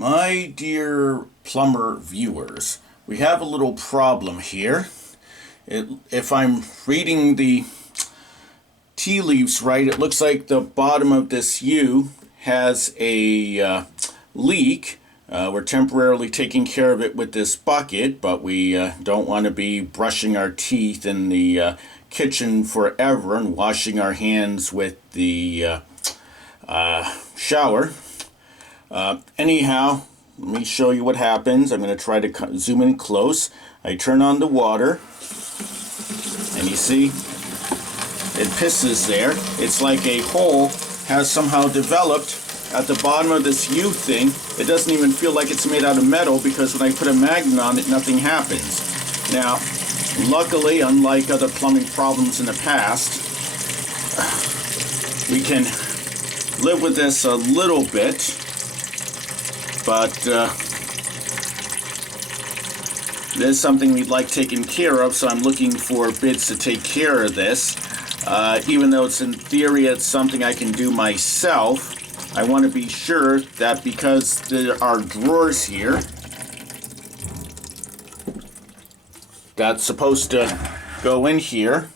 My dear plumber viewers, we have a little problem here. If I'm reading the tea leaves right, it looks like the bottom of this U has a leak. We're temporarily taking care of it with this bucket, but we don't want to be brushing our teeth in the kitchen forever and washing our hands with the shower. Anyhow, let me show you what happens. I'm going to try to zoom in close. I turn on the water, and you see it pisses there. It's like a hole has somehow developed at the bottom of this U thing. It doesn't even feel like it's made out of metal because when I put a magnet on it, nothing happens. Now, luckily, unlike other plumbing problems in the past, we can live with this a little bit. But there's something we'd like taken care of, so I'm looking for bids to take care of this. Even though it's in theory it's something I can do myself, I want to be sure that because there are drawers here that's supposed to go in here,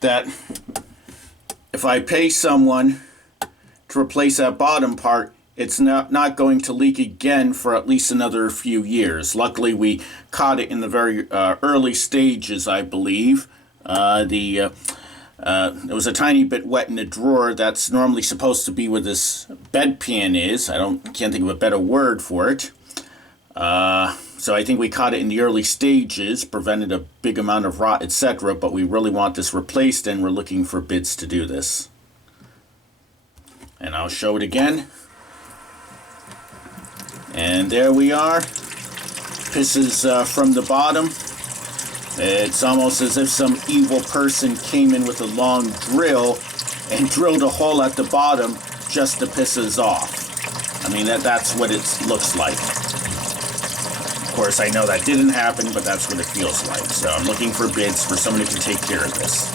that if I pay someone to replace that bottom part, it's not going to leak again for at least another few years. Luckily, we caught it in the very early stages, I believe. It was a tiny bit wet in the drawer. That's normally supposed to be where this bedpan is. Can't think of a better word for it. So I think we caught it in the early stages, prevented a big amount of rot, etc. But we really want this replaced, and we're looking for bids to do this. And I'll show it again. And there we are. Pisses from the bottom. It's almost as if some evil person came in with a long drill and drilled a hole at the bottom just to piss us off. I mean, that's what it looks like. Of course, I know that didn't happen, but that's what it feels like. So I'm looking for bids for someone who can take care of this.